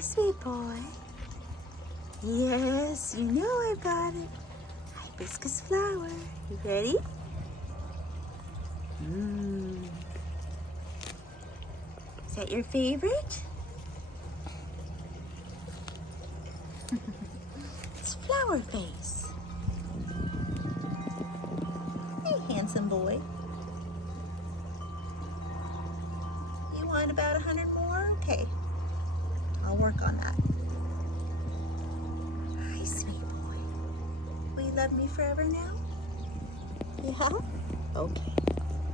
sweet boy. Yes, you know I got it. Hibiscus flower. You ready? Is that your favorite? It's flower face. Hey, handsome boy. You want about 100 more? Okay. I'll work on that. Hi, sweet boy. Will you love me forever now? Yeah? Okay.